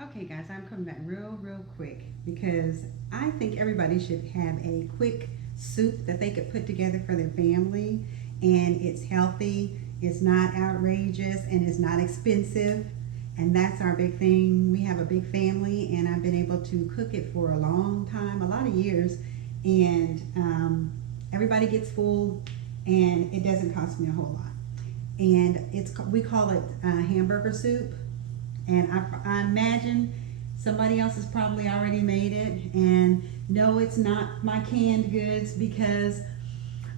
Okay guys, I'm coming back real quick because I think everybody should have a quick soup that they could put together for their family, and it's healthy, it's not outrageous, and it's not expensive. And that's our big thing. We have a big family, and I've been able to cook it for a long time, a lot of years, and everybody gets full, and it doesn't cost me a whole lot. And we call it hamburger soup. And I imagine somebody else has probably already made it. And no, it's not my canned goods because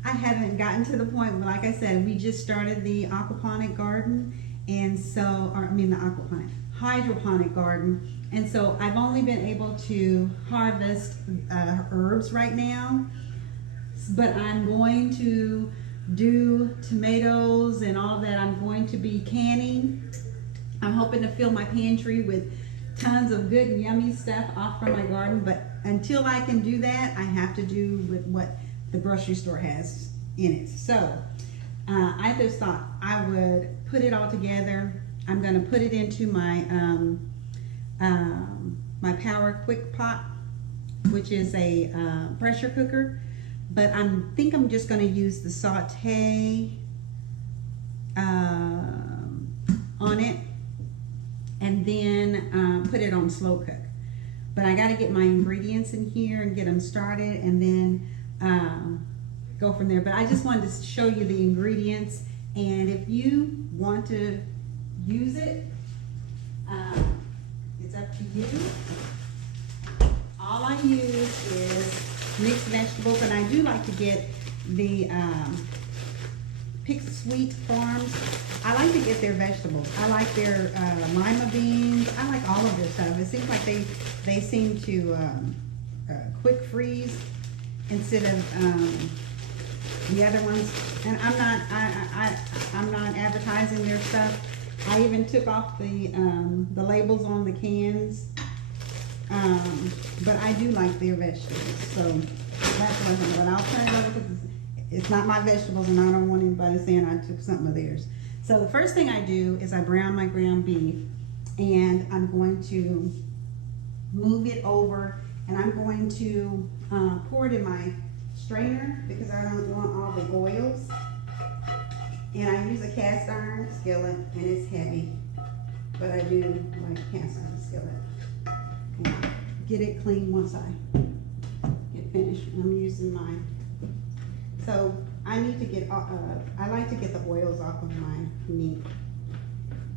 I haven't gotten to the point where, like I said, we just started the aquaponic garden. And so, the aquaponic, hydroponic garden. And so I've only been able to harvest herbs right now. But I'm going to do tomatoes and all that. I'm going to be canning. I'm hoping to fill my pantry with tons of good and yummy stuff off from my garden, but until I can do that, I have to do with what the grocery store has in it. So I just thought I would put it all together. I'm going to put it into my my Power Quik pot, which is a pressure cooker, but I think I'm just going to use the saute on it, and then put it on slow cook. But I got to get my ingredients in here and get them started, and then go from there. But I just wanted to show you the ingredients, and if you want to use it, it's up to you. All I use is mixed vegetables, and I do like to get the Pick Sweet Farms. I like to get their vegetables. I like their lima beans. I like all of their stuff. It seems like they seem to quick freeze instead of the other ones. And I'm not advertising their stuff. I even took off the labels on the cans. But I do like their vegetables. So that's what I'm doing. But I'll turn it over because it's not my vegetables, and I don't want anybody saying I took something of theirs. So the first thing I do is I brown my ground beef, and I'm going to move it over, and I'm going to pour it in my strainer because I don't want all the oils. And I use a cast iron skillet, and it's heavy, but I do like a cast iron skillet. And get it clean once I get finished. I'm using mine. So I need to get, I like to get the oils off of my meat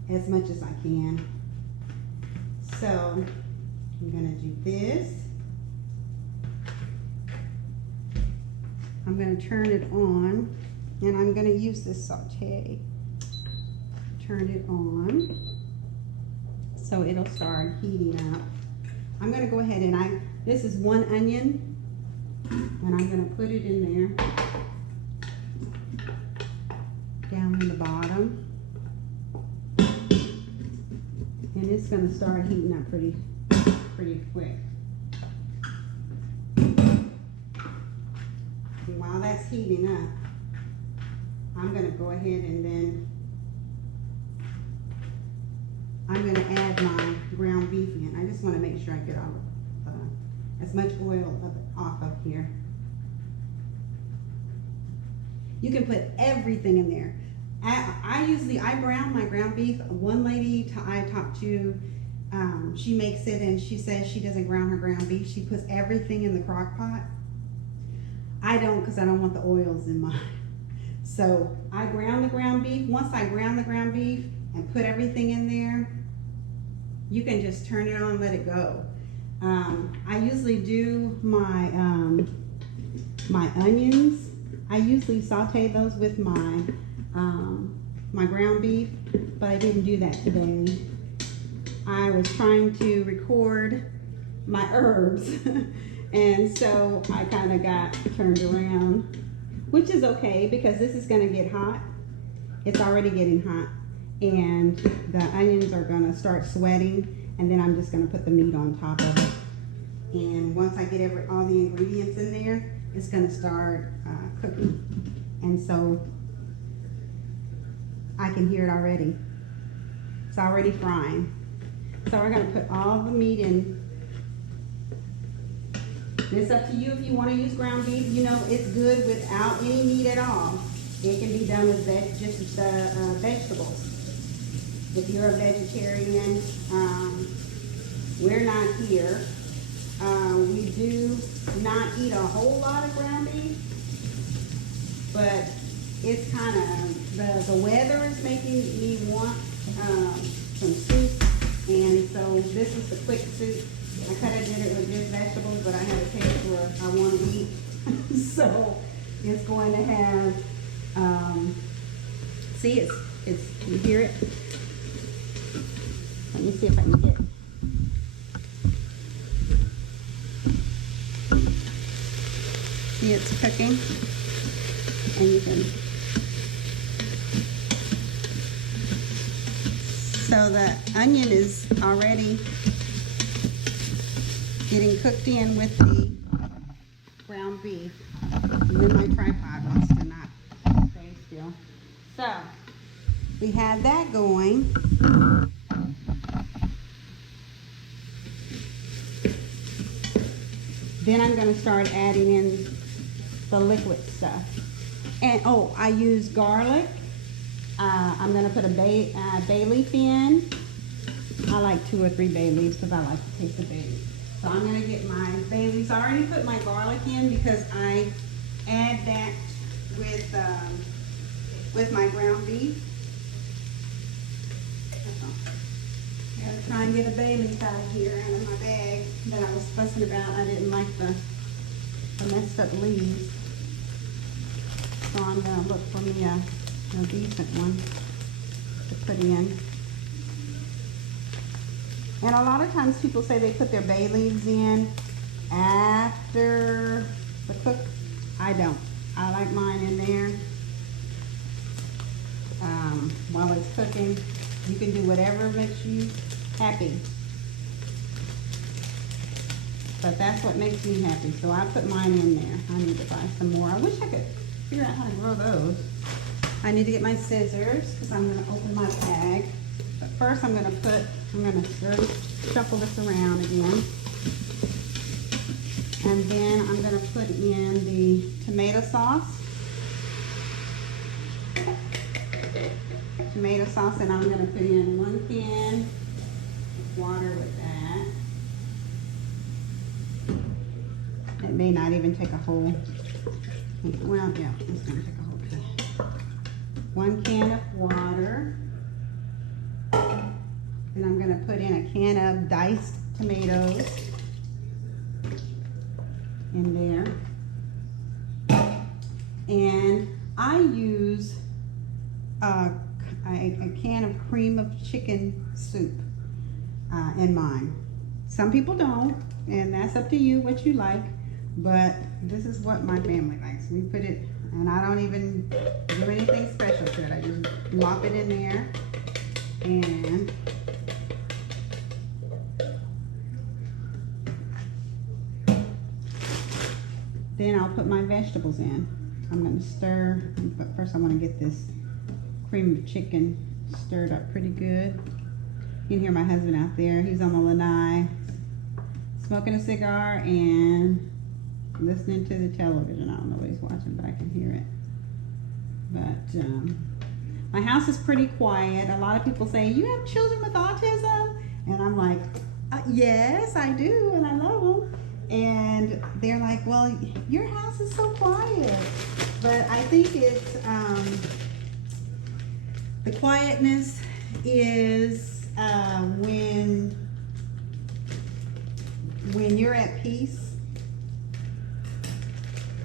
as much as I can. So I'm gonna do this. I'm gonna turn it on, and I'm gonna use this saute. Turn it on so it'll start heating up. I'm gonna go ahead and this is 1 onion, and I'm gonna put it in there. Down in the bottom, and it's going to start heating up pretty quick. And while that's heating up, I'm going to go ahead and then I'm going to add my ground beef in. I just want to make sure I get all as much oil off of here. You can put everything in there. I brown my ground beef. One lady I talked to, she makes it, and she says she doesn't brown her ground beef. She puts everything in the crock pot. I don't, because I don't want the oils in mine. So I brown the ground beef. Once I brown the ground beef and put everything in there, you can just turn it on and let it go. I usually do my my onions. I usually saute those with my my ground beef, but I didn't do that today. I was trying to record my herbs, and so I kind of got turned around, which is okay because this is going to get hot. It's already getting hot, and the onions are going to start sweating, and then I'm just going to put the meat on top of it. And once I get all the ingredients in there, it's going to start cooking. And so I can hear it already. It's already frying. So we're gonna put all the meat in. It's up to you if you want to use ground beef. You know, it's good without any meat at all. It can be done with just vegetables. If you're a vegetarian, we're not here. We do not eat a whole lot of ground beef, but it's kind of, the weather is making me want some soup, and so this is the quick soup. I kind of did it with just vegetables, but I had a taste where I want to eat. So it's going to have, see, it's, you hear it? Let me see if I can get, see, it's cooking, and you can, so the onion is already getting cooked in with the ground beef. And then my tripod wants to not stay still. So we have that going. Then I'm going to start adding in the liquid stuff. And oh, I use garlic. I'm going to put a bay leaf in. I like 2 or 3 bay leaves because I like the taste of bay leaf. So I'm going to get my bay leaves. I already put my garlic in because I add that with my ground beef. I gotta try and get a bay leaf out of here, out of my bag that I was fussing about. I didn't like the messed up leaves. So I'm going to look for me a decent one to put in. And a lot of times people say they put their bay leaves in after the cook. I don't. I like mine in there while it's cooking. You can do whatever makes you happy. But that's what makes me happy. So I put mine in there. I need to buy some more. I wish I could figure out how to grow those. I need to get my scissors because I'm going to open my bag. But first I'm going to shuffle this around again. And then I'm going to put in the tomato sauce. Tomato sauce, and I'm going to put in 1 can of water with that. It may not even take a whole, well, yeah, it's going to take a whole can. 1 can of water. Then I'm going to put in a can of diced tomatoes in there. And I use a can of cream of chicken soup in mine. Some people don't, and that's up to you what you like, but this is what my family likes. We put it, and I don't even do anything special to it. I just lop it in there, and then I'll put my vegetables in. I'm going to stir, but first I want to get this cream of chicken stirred up pretty good. You can hear my husband out there. He's on the lanai, smoking a cigar and listening to the television. I don't know what he's watching, but I can hear it. But my house is pretty quiet. A lot of people say, you have children with autism? And I'm like, yes, I do, and I love them. And they're like, well, your house is so quiet. But I think it's, the quietness is when you're at peace.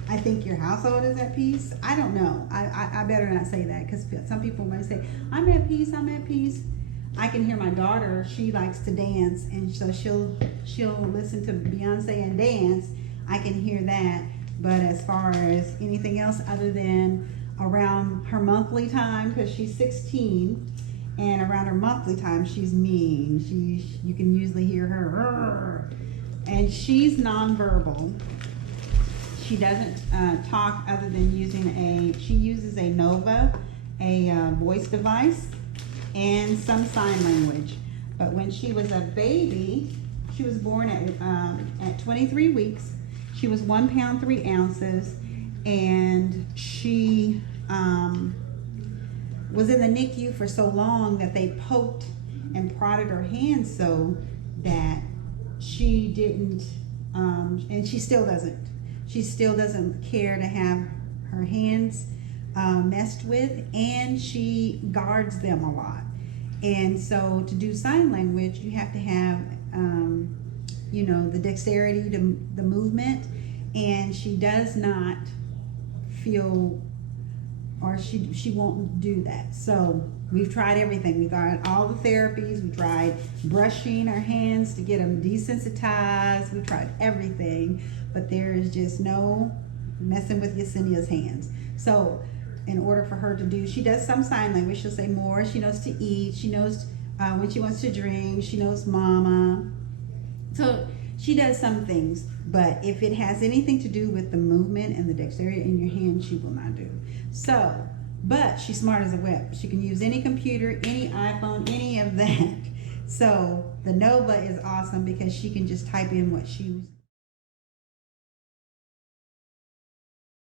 I think your household is at peace. I don't know. I better not say that because some people might say, I'm at peace, I'm at peace. I can hear my daughter, she likes to dance, and so she'll listen to Beyonce and dance. I can hear that. But as far as anything else other than around her monthly time, because she's 16, and around her monthly time she's mean. You can usually hear her, and she's nonverbal. She doesn't talk other than she uses a Nova, a voice device, and some sign language. But when she was a baby, she was born at 23 weeks. She was 1 pound 3 ounces, and she was in the NICU for so long that they poked and prodded her hands so that she didn't, and she still doesn't. She still doesn't care to have her hands messed with, and she guards them a lot. And so to do sign language, you have to have, you know, the dexterity to the movement, and she does not feel, or she won't do that. So we've tried everything. We've tried all the therapies. We tried brushing her hands to get them desensitized. We tried everything, but there is just no messing with Yesenia's hands. So in order for her to do, she does some sign language. She'll say more. She knows to eat. She knows when she wants to drink. She knows mama. So she does some things, but if it has anything to do with the movement and the dexterity in your hand, she will not do. So, but she's smart as a whip. She can use any computer, any iPhone, any of that. So the Nova is awesome because she can just type in what she